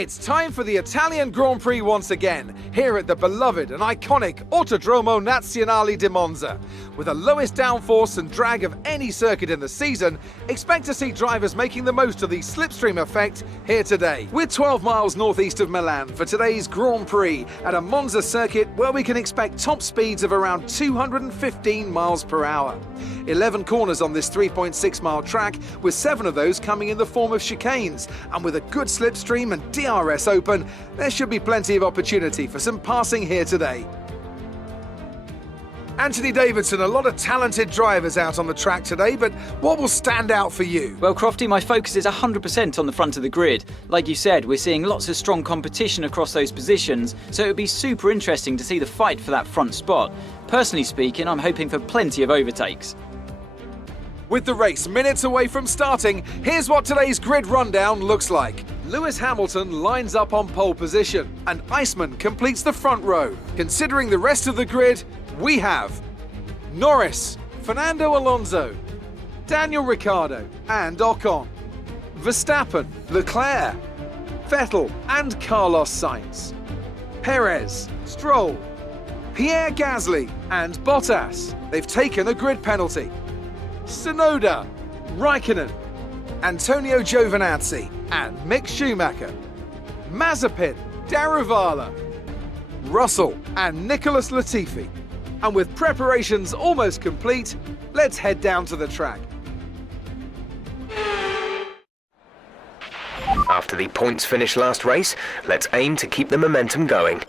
It's time for the Italian Grand Prix once again, here at the beloved and iconic Autodromo Nazionale di Monza. With the lowest downforce and drag of any circuit in the season, expect to see drivers making the most of the slipstream effect here today. We're 12 miles northeast of Milan for today's Grand Prix at a Monza circuit where we can expect top speeds of around 215 miles per hour. 11 corners on this 3.6 mile track, with 7 of those coming in the form of chicanes, and with a good slipstream and DRS open, there should be plenty of opportunity for some passing here today. Anthony Davidson, a lot of talented drivers out on the track today, but what will stand out for you? Well, Crofty, my focus is 100% on the front of the grid. Like you said, we're seeing lots of strong competition across those positions, so it would be super interesting to see the fight for that front spot. Personally speaking, I'm hoping for plenty of overtakes. With the race minutes away from starting, here's what today's grid rundown looks like. Lewis Hamilton lines up on pole position, and Iceman completes the front row. Considering the rest of the grid, we have Norris, Fernando Alonso, Daniel Ricciardo and Ocon, Verstappen, Leclerc, Vettel and Carlos Sainz, Perez, Stroll, Pierre Gasly and Bottas. They've taken a grid penalty. Tsunoda, Raikkonen, Antonio Giovinazzi and Mick Schumacher, Mazepin, Daruvala, Russell and Nicholas Latifi. And with preparations almost complete, let's head down to the track. After the points finish last race, let's aim to keep the momentum going.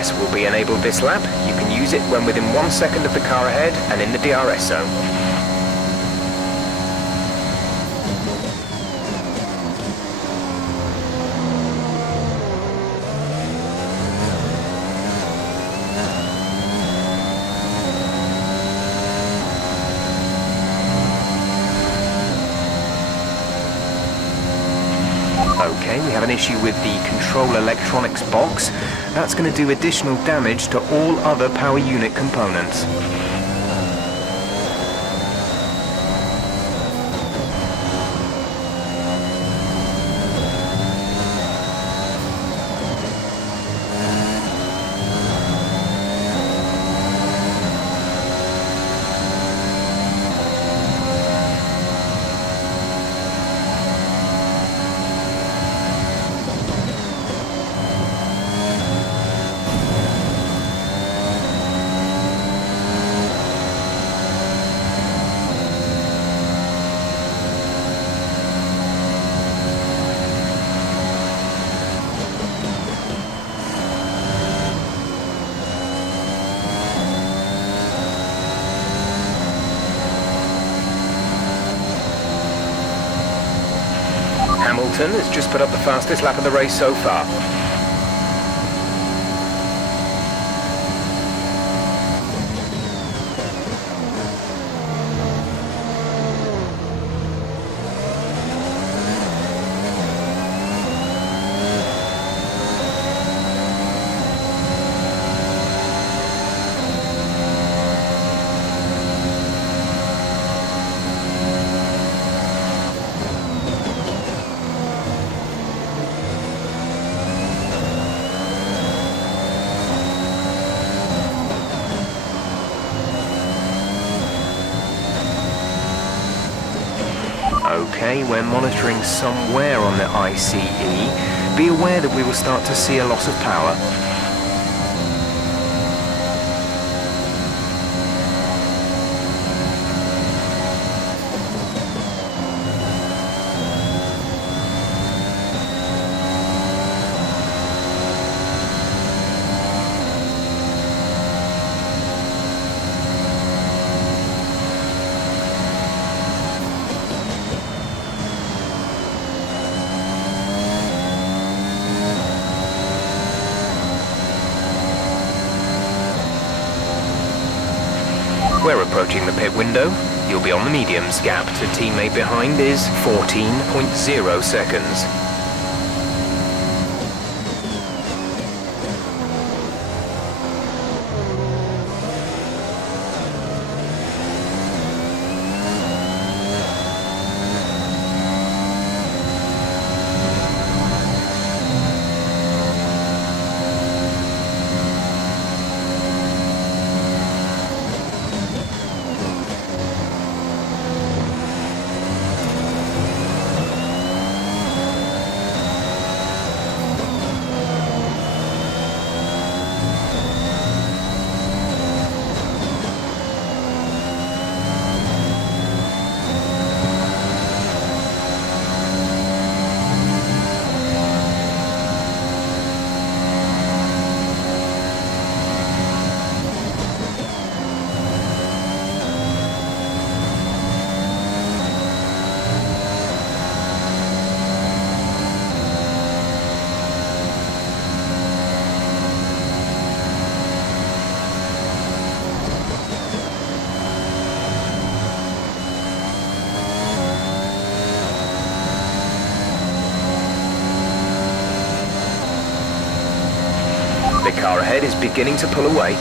DRS will be enabled this lap. You can use it when within 1 second of the car ahead and in the DRS zone. Okay, we have an issue with the control electronics box. That's going to do additional damage to all other power unit components. Hamilton has just put up the fastest lap of the race so far. Okay, we're monitoring somewhere on the ICE. Be aware that we will start to see a loss of power. We're approaching the pit window. You'll be on the mediums. Gap to teammate behind is 14.0 seconds. The car ahead is beginning to pull away.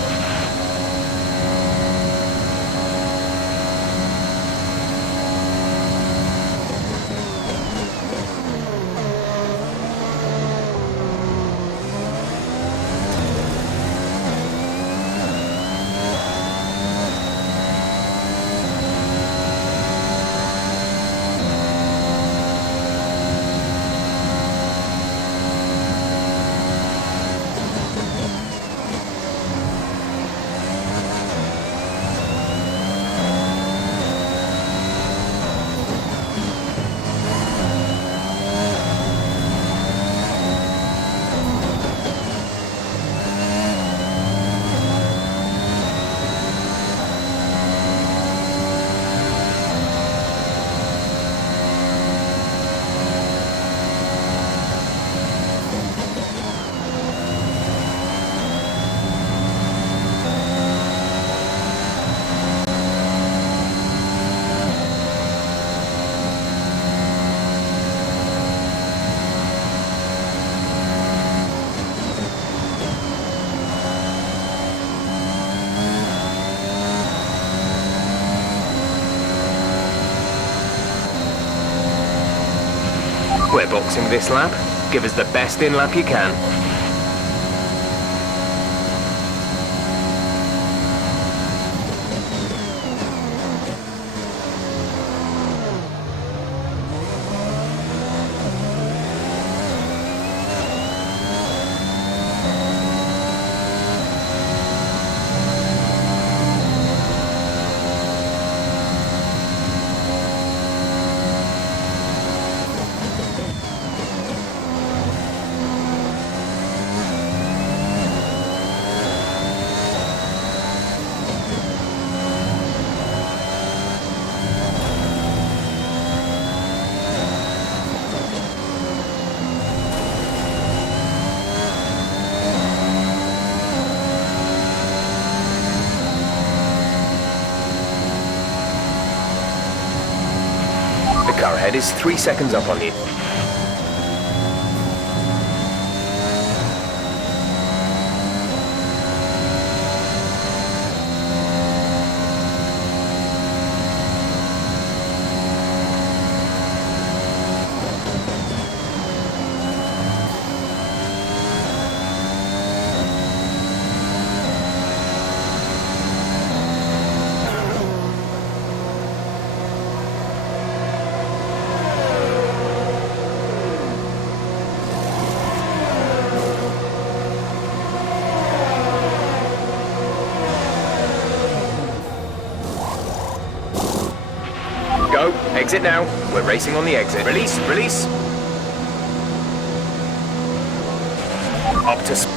We're boxing this lap. Give us the best in lap you can. The car ahead is 3 seconds up on you. Go, exit now. We're racing on the exit. Release, release. Up to...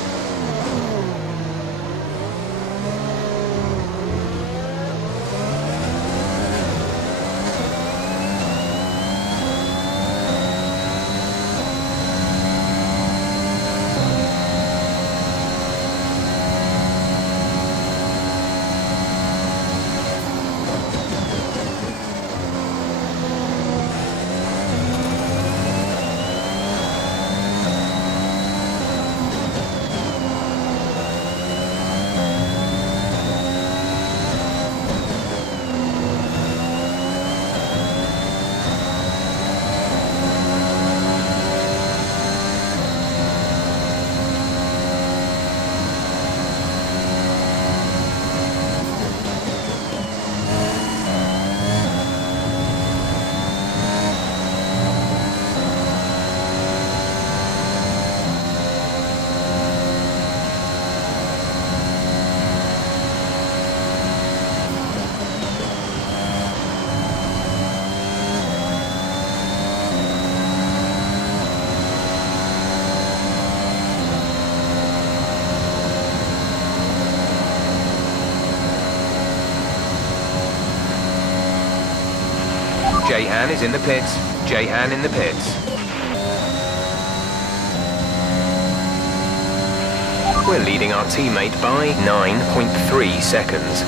J-Han is in the pits. J-Han in the pits. We're leading our teammate by 9.3 seconds.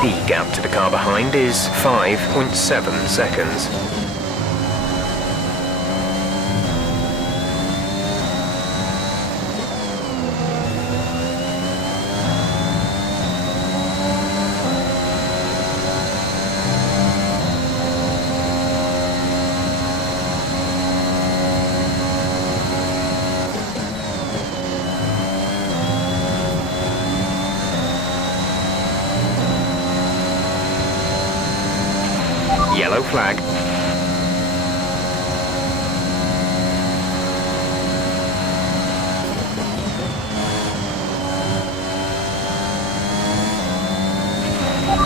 The gap to the car behind is 5.7 seconds. Yellow flag.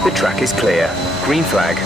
The track is clear. Green flag.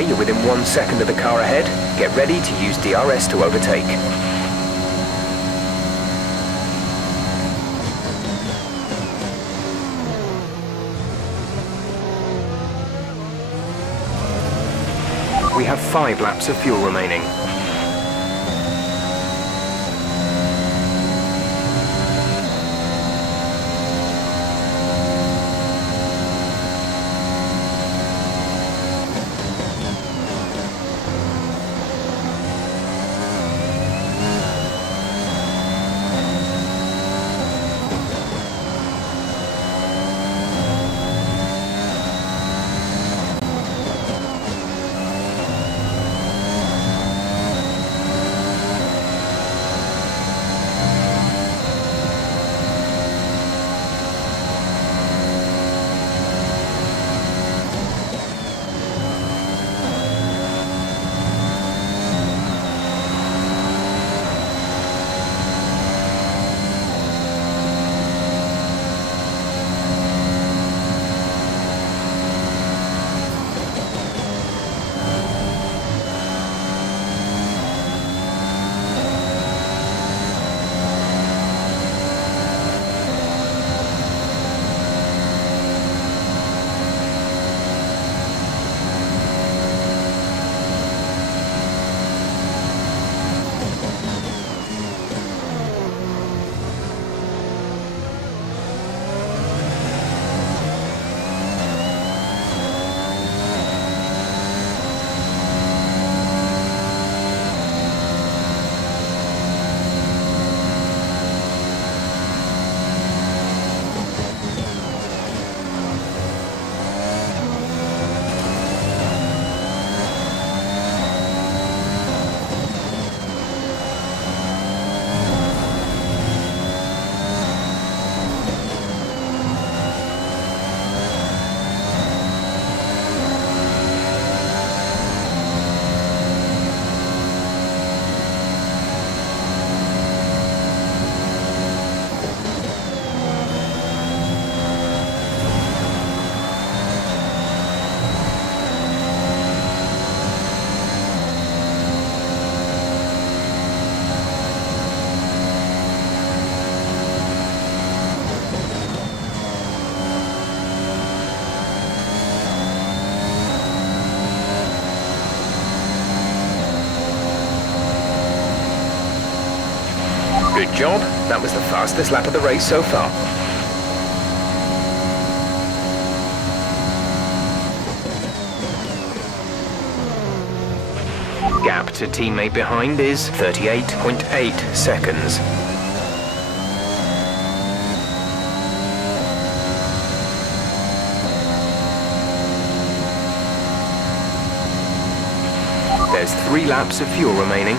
Okay, you're within 1 second of the car ahead. Get ready to use DRS to overtake. We have 5 laps of fuel remaining. Good job. That was the fastest lap of the race so far. Gap to teammate behind is 38.8 seconds. There's 3 laps of fuel remaining.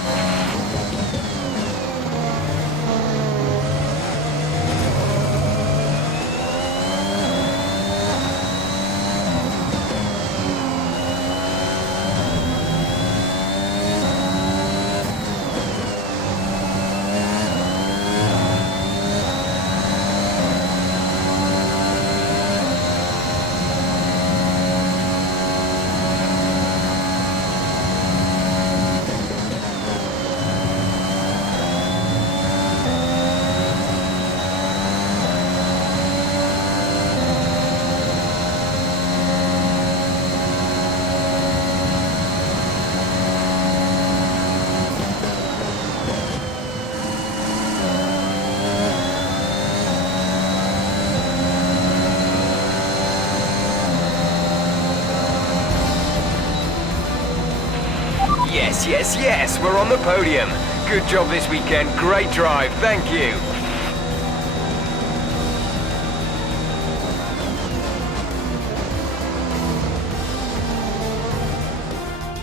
Yes, yes, yes, we're on the podium. Good job this weekend, great drive, thank you.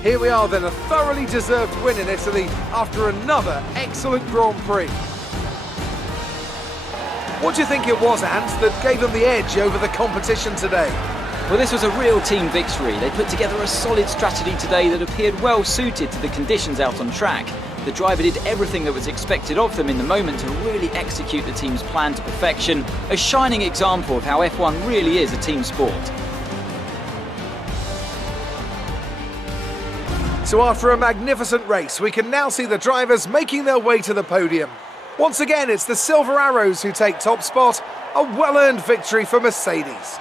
Here we are then, a thoroughly deserved win in Italy after another excellent Grand Prix. What do you think it was, Ant, that gave them the edge over the competition today? Well, this was a real team victory. They put together a solid strategy today that appeared well suited to the conditions out on track. The driver did everything that was expected of them in the moment to really execute the team's plan to perfection, a shining example of how F1 really is a team sport. So after a magnificent race, we can now see the drivers making their way to the podium. Once again, it's the Silver Arrows who take top spot, a well-earned victory for Mercedes.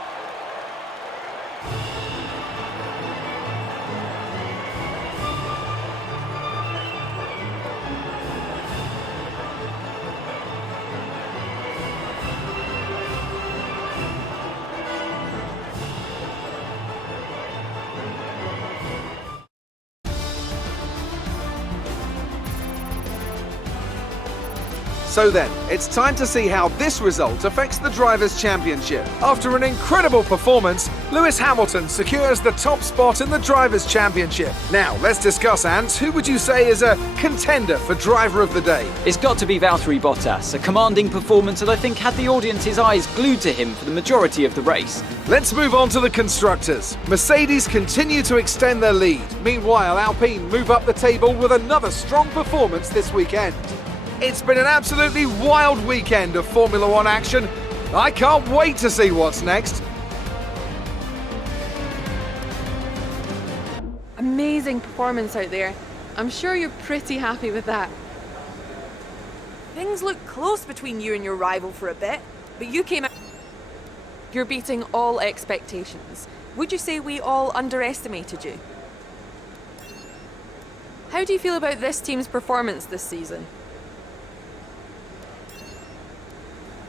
So then, it's time to see how this result affects the Drivers' Championship. After an incredible performance, Lewis Hamilton secures the top spot in the Drivers' Championship. Now, let's discuss, Ants, who would you say is a contender for Driver of the Day? It's got to be Valtteri Bottas, a commanding performance that I think had the audience's eyes glued to him for the majority of the race. Let's move on to the Constructors. Mercedes continue to extend their lead. Meanwhile, Alpine move up the table with another strong performance this weekend. It's been an absolutely wild weekend of Formula One action. I can't wait to see what's next. Amazing performance out there. I'm sure you're pretty happy with that. Things looked close between you and your rival for a bit, but you came out. You're beating all expectations. Would you say we all underestimated you? How do you feel about this team's performance this season?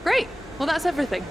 Great. Well, that's everything.